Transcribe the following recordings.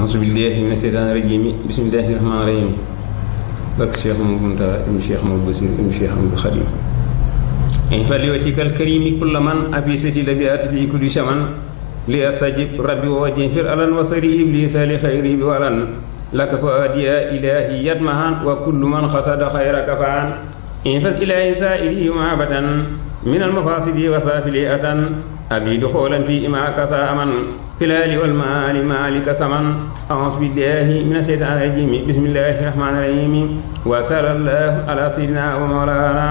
auzu billaahi mina sheytaani rajiim bismillaahi rahmaani rahiim barke Cheikh Mountakha ibn Cheikh Mouhamadou Bachir ibn Cheikh Ahmadou Khadim in fali wajhikal karimi kulla man afisati labiati fi kulli shaman li astajib rabbi wa wajhi fir alan wa sari iblisa li khayri bi walan laka fa adiya ilahi yatmahan wa kullu man khasada khayraka faan in fas ilahi sa'ili ma'abatan min al mafasidi wa safili atan أبي دخولا في إما كساما في الآل والمال مالك سمن أعوذ بالله من الشيطان الرجيم بسم الله الرحمن الرحيم وصلى الله على سيدنا ومولانا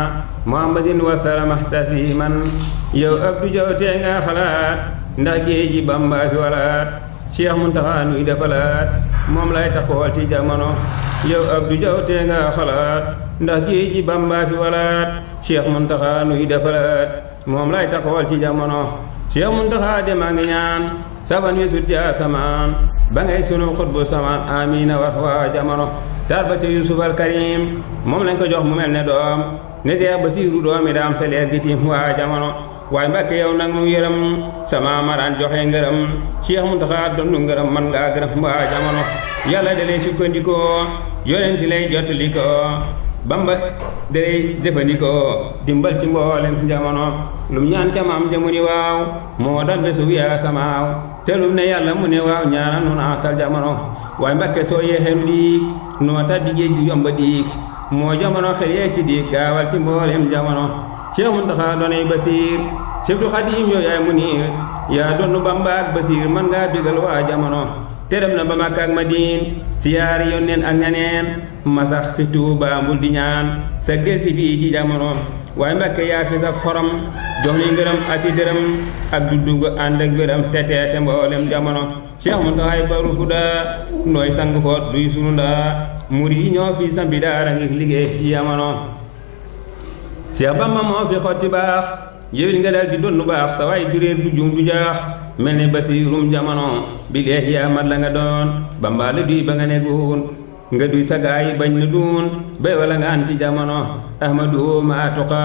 محمد وسلم تسليما يو أبدو جوتيغا خلات ndax géeji Bamba fi walaat Cheikh Mountakha nuy defalaat moom lay taxawal ci jamono yow Abdou Diaw te nga xalaat ndax géeji Bamba fi walaat Cheikh Mountakha nuy defalaat moom lay taxawal ci jamono Cheikh Mountakha de maa ngi ñaan saban wi sut ci asamaan ba ngay sunu xutbu samaan amina wax waa jamono taal ba ca Yusuf al Karim moom lañ ko jox mu mel ne doom ne Seex Basiiru doomi daam sa leer gi tiim waa jamono waaye Mbàkke yow nag mu yërëm sama maraan joxe ngërëm Cheikh Mountakha donnu ngërëm man ngaa gërëm waa jamono yàlla da lay sukkandikoo yonenti lay jottali ko Bamba da lay jëfandikoo dimbal ci mboolem jamono lum ñaan ca maam ja mu ni waaw moo dal besu yaa samaaw te lum ne yàlla mu ne waaw ñaanal nu naatal jamono waaye Mbàkke soo yeexeenu diig noo tàddi géej gu yomba diig moo jamono xel yee ci diig gaawal ci mboolem jamono Cheikh Mountakha doonay Basiir sibtu Xadim yow yaay mu niir yaa doonu Bamba ak Basiir man ngaa bigal waa jamono te dem na ba Makka ak Madiin siyaari yónneen ak ñaneen masax fi Tuuba mbul di ñaan sa del si fii ci jamono waaye Mbàkke yaa fi sa xorom jox li ngërëm ak i dërëm ak duddu ànd ak wéram te teete mboolem jamono Cheikh Mountakha baru fuda nooy sang foot duy sunu ndaa murid yi ñoo fi sambi daara ngi liggéey ci jamono Cheikh Bamba moo fi xotti baax yëwil nga dal di donnu baax sa waay du réer du jum du jaax mel ne Basiirum jamono bi leex yaa mat la nga doon Bamba la duy ba nga neguun nga duy sa gaay bañ na duun bay wala nga an ci jamono Ahmadu ma tuqa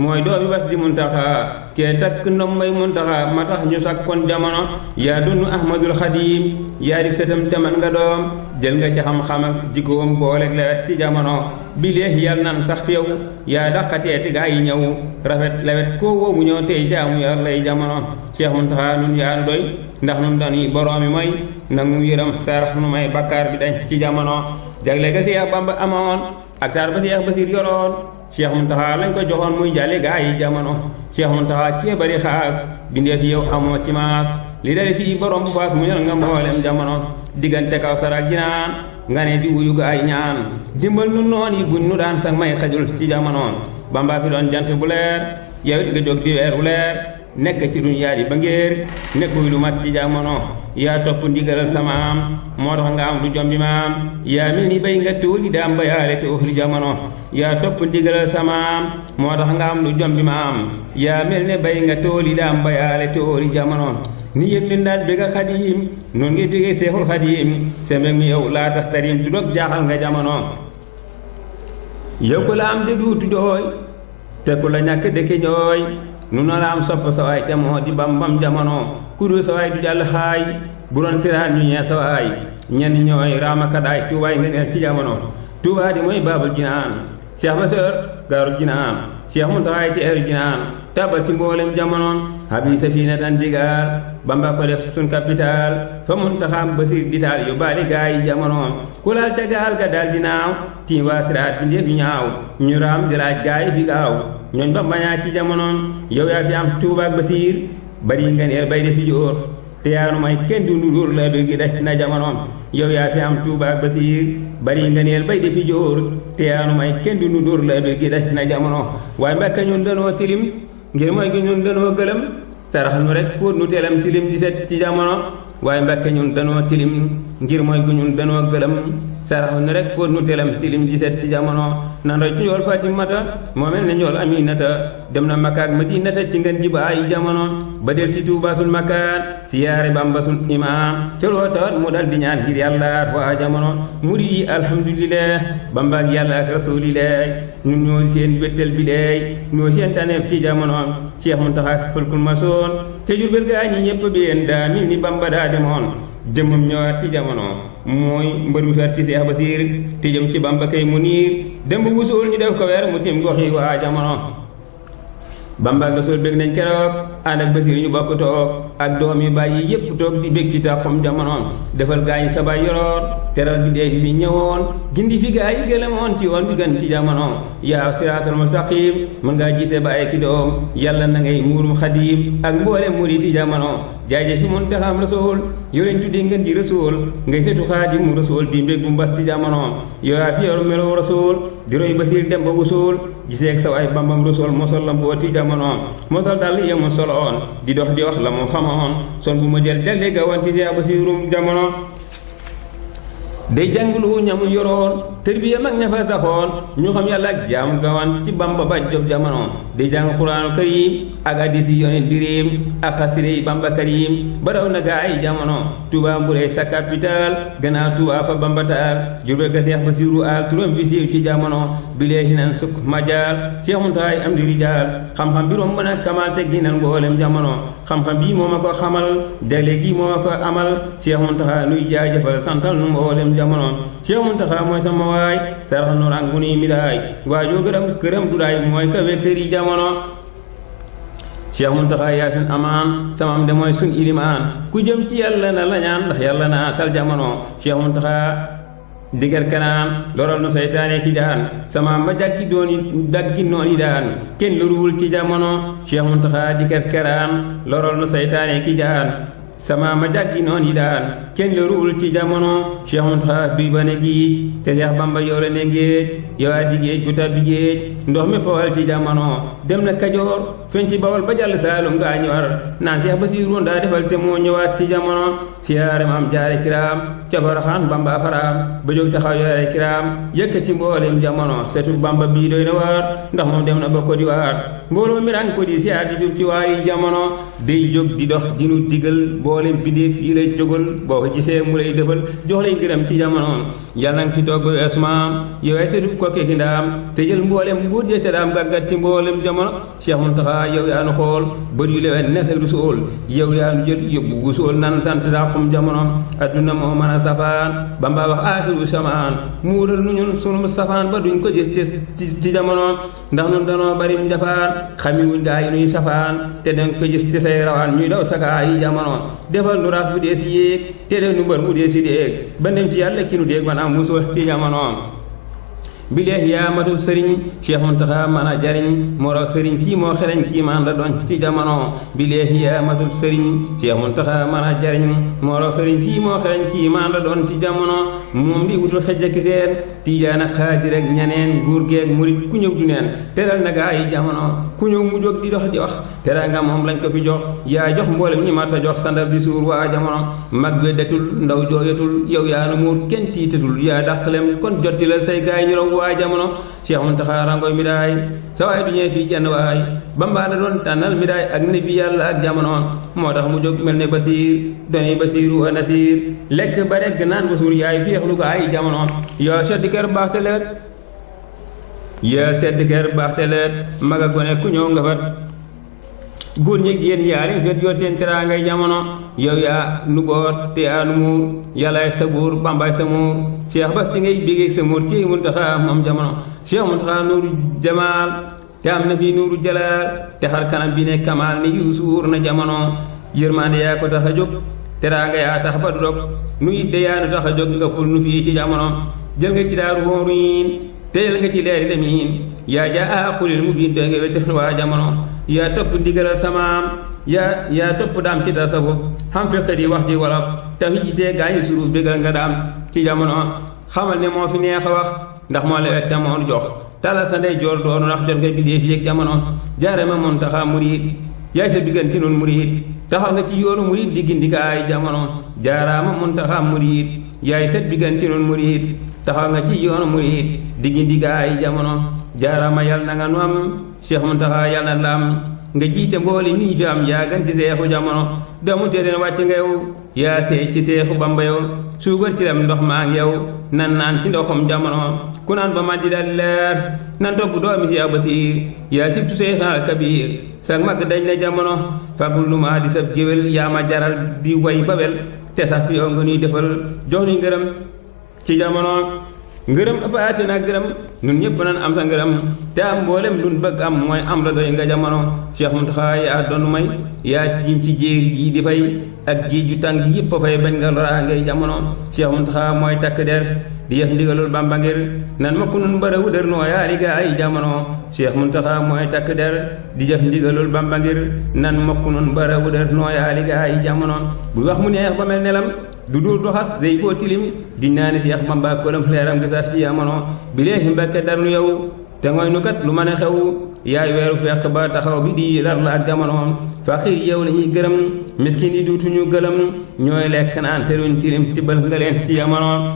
mooy doomi was di Muntaxa kee takk ndombay Muntaxa ma tax ñu sakkoon jamono yaa donnu Ahmadul Xadim yaa di setam taman nga doom jël nga ci xam-xam ak jikkoom booleeg lewet ci jamono bi leex yàlla nan sax fi yow yaa daqateeti gaa yi ñëw rafet lewet koo woomu ñëw tey jaamu yàlla lay jamono Cheikh Mountakha nun yaanu doy ndax nun dañuy boroomi mooy nangu yëram sarax nu may bakkaar bi dañ ci jamono jagle ga Cheikh Bamba amoon ak taar ba Cheikh Basiir yoroon Cheikh Mountakha lañ ko joxoon muy jàlle gaa yi jamono Cheikh Mountakha kee bari xaas bindee fi yow amoo ci maas li dale fii borom bu faas mu ñal nga mboolem jamono diggante kaw sarak jinaan nga ne di wuyu gaa yi ñaan dimbal nu noon yi buñ nu daan sax may xajul ci jamono Bamba fi doon jant bu leer yow it nga jóg di weer bu leer nekk ci duñ yaa di ba ngéer nekkuy lu mat ci jamono yaa topp ndigalal samaam moo tax nga am lu jombi maam yaa mel ni bay nga tuuli daam bayaale te uxli jamono yaa topp ndigalal samaam moo tax nga am lu jombi maam yaa mel ne bay nga tuuli daam bayaale te uxli jamono ni yéen mi naat bi nga Xadim noonu ngi bégee Seexul Xadim sa mbég mi yow laa tas tarim du dog jaaxal nga jamono yow ko la am de duutu jooy te ku la ñàkk dëkke jooy nu na la am sopp sa waay te moo di bambam jamono ku dul sa waay du jàll xaay bu doon siraan ñu ñee sa waay ñenn ñooy raamakadaay tuubaay nga neel ci jamono tuubaa di mooy baabul jinaan Cheikh Basir gaarul jinaan Cheikh Mountakha ci eeru jinaan tabal ci mboolem jamono habi safinatan digaal Bamba ko def sun capital fa Mountakha Basiir di taal yu baali gaa yi jamono ku laal ca gaal ga daal dinaaw tiim waa siraat bi ndéef yu ñaaw ñu raam di laaj gaa yi bi gaaw ñooñ ba bañaa ci jamono yow yaa fi am Tuuba ak Basiir bari nga neel bay defi jóor te yaanu may kenn du dóor la du gi def na jamono yow yaa fi am Tuuba ak Basiir bari nga neel bay defi jóor te yaanu may kenn du dóor la du gi def na jamono waaye Mbàkke ñun danoo tilim ngir mooy gi ñun danoo gëlëm sarax nu rek fóot nu teelam tilim di set ci jamono waaye Mbàkke ñun danoo tilim ngir mooy gi ñun danoo gëlëm sarax nu rek fóot nu teelam tilim di set ci jamono nan roy ci njool Fatimata moo mel ne njool Aminata dem na Makka ak Madinata ci ngeen ji ba ay jamono ba del si Tuuba sun makkaan siyaare Bamba sun imaam te loo tawat mu dal di ñaan ngir yàlla waa jamono murid yi alhamdulillah Bamba ak yàlla ak rasulillah ñun ñoo seen wéttal bi leey ñoo seen taneef ci jamono Cheikh Mountakha fulkul masoon te Jurbel gaa ñi ñëpp bi yéen daa mil ni Bamba daa demoon jëmmam ñëwaat ci jamono mooy mbër mu fer ci Seex Basiir te jëm ci Bamba kay mu niir démb wusul ñu def ko weer mu tim gox yi waa jamono Bamba ak Rasuul bég nañ keroog ànd ak Basiir ñu bokk toog ak doom yi bàyyi yépp toog di bég ci taxum jamono defal gaañi sa bay yoroon teral bi dee fi ñëwoon gindi fi gaa yi gëlëmoon ci yoon bi gën ci jamono yaa siraatal mustaqim mën ngaa jiite bàyyi ki doom yàlla na ngay muurum xadiim ak mboole murit yi jamono jaaje fi Muntaxam Rasuul yow lañ tuddee ngeen di Rasuul ngay setu Xaadimu Rasuul di mbég bu mbas ci jamono yow yaa fi yor melow Rasuul di roy Basiir dem ba wusul giseeg sa waay Bambam Rasuul mosol la mbooti jamono mosol dal yemu soloon di dox di wax la mu xamoon son bu ma jël jagle gawanti Seex Basiirum jamono day jàngulu ñamu yoroon tërbiya mag ña fa saxoon ñu xam yàlla ak jaamu gawan ci Bamba ba job jamono day jàng Quraanu Karim ak hadiis yi yonent dirim ak xasida yi Bamba Karim ba raw na gaa yi jamono Tuubaa Mburee sa capital gannaaw Tuubaa fa Bamba taal Jurbel ga Seex Basiiru al turam bi siiw ci jamono bilee hinan sukk majaal Seex Muntaxa am di rijaal xam-xam bi romb na kamal te ginal mboolem jamono xam-xam bii moo ma ko xamal jagle gi moo ma ko amal Seex Muntaxa nuy jaajëfal santal nu mboolem jamono Seex Muntaxa mooy sama waay sarax nu rangu ni milaay waajoo gërëm këram dudaay mooy kawe këri jamono Seex Muntaxa yaa sun amaan samam de mooy sun ilimaan ku jëm ci yàlla na la ñaan ndax yàlla naa tal jamono Seex Muntaxa digal kanaan loral nu saytaane ki daan sama ma jaggi dooni daggi nooni daan kenn loruwul ci jamono Seex Muntaxa digal kanaan loral nu saytaane ki daan sama ma jaggi nooni daan kenn loruwul ci jamono Seex Muntaxa duy ba ne gi te Seex Bamba yow la ne géej yow a di géej gu tabbi géej ndox mi powal ci jamono dem na Kajoor feeñ ci Bawol ba jàll Saalum gaa ñor naan Seex Basiiru daa defal te moo ñëwaat ci jamono siyaare Maam Jaara Kiraam ca Boroxaan Bamba faraam ba jóg taxaw yore kiraam yëkkati mboolem jamono setu Bamba bii doy na waar ndax moom dem na ba Côte d'Ivoire mbooloo mi rang ko di siyaar di jub ci waayu jamono day jóg di dox di nu digal mboolem bindéef yi lay jógal boo ko gisee mu lay dëbal jox lay ngërëm ci jamono yàlla nga fi toog ba weesu maam yow ay setu kokke ki ndaam te jël mboolem mbuut ya te daam gàggat ci mboolem jamono Seex Muntaxa yow yaa nu xool bët yu lewen ne sa Rasuul yow yaa nu jël yóbbu Rasuul nan sant dàqum jamono adduna moo mën a safaan Bamba wax aaxiru samaan muural nu ñun sunu safaan ba duñ ko gis ci jamono ndax nun danoo bari njafaan xamiwuñ gaa yi nuy safaan te dañ ko gis ci say rawaan ñuy daw sakaa yi jamono defal nu raas bu dee si yéeg te def nu mbër mu dee si déeg ba dem ci yàlla ki nu déeg man am musul ci jamono bileex yaa matul sëriñ Seex Muntaxa mën a jariñ moo raw sëriñ sii moo xereñ kii maan la doon ci jamono bileex yaa matul sëriñ Seex Muntaxa mën a jariñ moo raw sëriñ sii moo xereñ kii maan la doon ci jamono moom di wutul xëj ak seen tiijaan ak xaadir ak ñaneen guur geeg murit ku ñëw du neen teral na gaa yi jamono ku ñëw mu jóg di dox di wax teral nga moom lañ ko fi jox yaa jox mboolem ñi mata jox sandab di suur waa jamono mag weddatul ndaw jooyatul yow yaa nu muur kenn tiitatul yaa dàqlem kon jotti la say gaay ñu raw waa jamono Seex Muntaxa rangoy mi daay sa waay du ñëwee fii jenn waay Bamba da doon tànnal mi daay ak nabi yàlla ak jamono moo tax mu jóg mel ne Basiir doni Basiiru wa Nasiir lekk ba rekk naan ba suur yaay féexlu ko ay jamono yoo seeti kër baax te leet yaa seeti kër baax te leet mag a gone ku ñëw nga fat góor ñi yéen yaa leen fet yor seen teraangay jamono yow yaa nu boot te yaa nu muur yàllaay sa buur Bambaay sa muur Seex Bas ci ngay bégee sa muur ci Muntaxa moom jamono Seex Muntaxa nuuru jamaal te am na fii nuuru jalaal te xar kanam bi ne kamaal ni yuusuur na jamono yërmande yaa ko tax a jóg teraanga yaa tax ba du dog nu it de yaa nu tax a jóg nga ful nu fii ci jamono jël nga ci daaru hóoruyin te jël nga ci leeri lemiin yaa jaa xulil mu biin te nga wete waa jamono yaa topp ndigalal samaam yaa topp daam ci tasawuf xam fiq di wax ci wolof te jiitee gaañu suruuf bégal nga daam ci jamono xamal ne moo fi neex a wax ndax moo lewet te moo nu jox tala sa ndey joor doonu ndax jot nga bindee fi yëg jamono jaarama Muntaxa murid yaay sa digganti nun murid taxaw nga ci yoonu murid di gindikaay jamono jaaraama Muntaxa murid yaay sa digganti nun murid taxaw nga ci yoonu murid di gindikaay jamono jaaraama yal na nga nu am Seex Muntaxa yal na la am nga jiite mbooli nii fi am yaa gën ci seexu jamono damu te den wàcc nga yow yaa seey ci seexu Bamba yow suugar ci dem ndox maa ngi yow nan naan ci ndoxum jamono ku naan ba man di dal leer nan topp doomi Seex Basiir yaa sibtu Seexal Kabiir sag mag dañ la jamono fagul lu maa di sab géwél yaa ma jaral di way babel te sax fi yow nga nuy defal jox ni ngërëm ci jamono ngërëm ëppaate na gërëm ñun ñëpp nan am sa ngërëm te am mboolem luñ bëgg am mooy am la doy nga jamono Cheikh Mountakha yaa doon may yaa tiim ci jéeri jii di fay ak géej ju tàng yëpp a fay bañ nga loraa ngay jamono Cheikh Mountakha mooy takk der di yëf ndigalul Bamba ngir nan ma ko nun bara wudër noo yaari gaa ay jamono Cheikh Mountakha mooy takk der di jëf ndigalul Bamba ngir nan ma ko nun bara wudër noo yaari gaa ay jamono bu wax mu neex ba mel nelam du duur du xas day foo tilim di naani Cheikh Bamba kolam leeram gisaat ci jamono bi léegi Mbàkke darnu yow te ngooy nu kat lu mën a xew yaay weeru fekk ba taxaw bi di lar la ak jamono faqiir yow la ñuy gërëm miskin yi duutuñu gëlëm ñooy lekk naan te duñ tilim tibbal nga leen ci jamono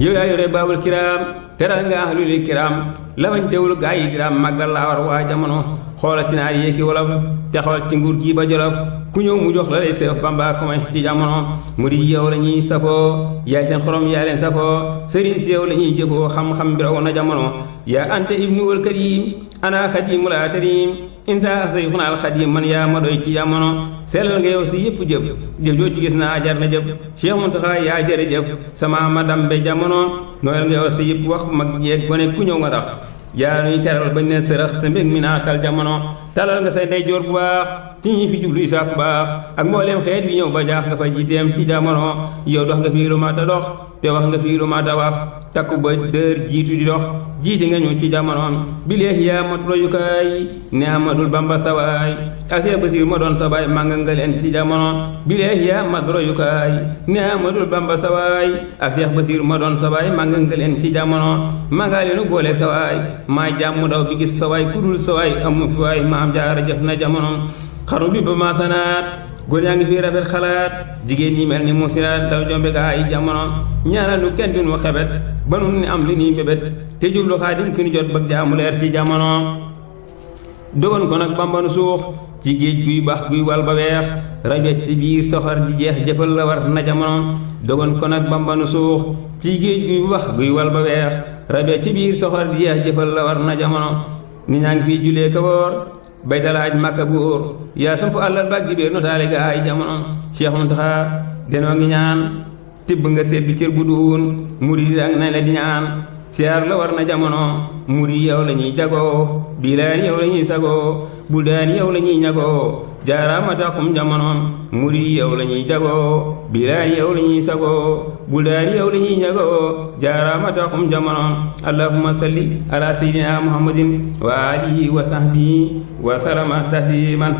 yow yaa yore baabul kiraam teral nga ahlul kiraam lawañ teewul gaa yi diraam màggal laa war waa jamono xoolati naar yéeki wolof te xool ci nguur gii ba jolof ku ñëw mu jox la lay seef Bamba ko may ci jamono mu di yow la ñuy safoo yaay seen xorom yaa leen safoo sëriñ si yow la ñuy jëfoo xam-xam bi raw na jamono yaa anta ibnuwul karim ana xadimul atarim insa sayxuna al xadim man yaa ma doy ci jamono sellal nga yow si yëpp jëf jëf joo ci gis naa jar na jëf Cheikh Mountakha yaa jërëjëf sama madam be jamono nooyal nga yow si yëpp wax mag jeeg gone ku ñëw nga tax yaa nuy teral bañ ne sërëx sa mbég mi naatal jamono talal nga say ndeyjoor bu baax ci ñi fi jublu isaak bu baax ak mbooleem xeet bi ñëw ba jaax nga fa jiiteem ci jamono yow dox nga fii lu mat a dox te wax nga fii lu mat a wax takku ba dër jiitu di dox jiite nga ñu ci jamono bi léegi yaa mat royukaay ne Amadul Bamba sawaay ak Seex Basiir ma doon sabaay mànga nga leen ci jamono bi léegi yaa mat royukaay ne Amadul Bamba sawaay ak Seex Basiir ma doon sabaay mànga nga leen ci jamono màngaa leenu boole sawaay maay jàmm daw bi gis sawaay kudul sawaay amu fi waay maam jaara jëf na jamono xaru bi ba maasanaat góor yaa ngi fi rafet xalaat jigéen ñi mel ni musiraat daw jombe gaa ay jamono ñaanal nu kenn duñu xebet ba nu ni am li nii mébét te jublu xaadim ki nu jot bëgg jaamu leer ci jamono dogon ko nag Bamba nu suux ci géej guy bax guy wal ba weex rabet ci biir soxar di jeex jëfal la war na jamono dogon ko nag Bamba nu suux ci géej guy bax guy wal ba weex rabet ci biir soxar di jeex jëfal la war na jamono ni ñaa ngi fii julee ka woor baytalaaj Makka buur yaa samp àllal bag di béer notaale ga ay jamono Cheikh Mountakha denoo ngi ñaan tibb nga seet bi cër bu duun murid ak nañ la di ñaan siyaar la war na jamono murid yow la ñuy jagoo bilaan yow la ñuy sagoo bu daan yow la ñuy ñagoo jaaraama taxum jamono murid yow la ñuy jagoo bilaan yow la ñuy sagoo bu daan yow la ñuy ñagoo jaaraama taxum jamono allahumma salli ala sayyidina muhammadin wa alihi wa sahbihi wa salama tasliman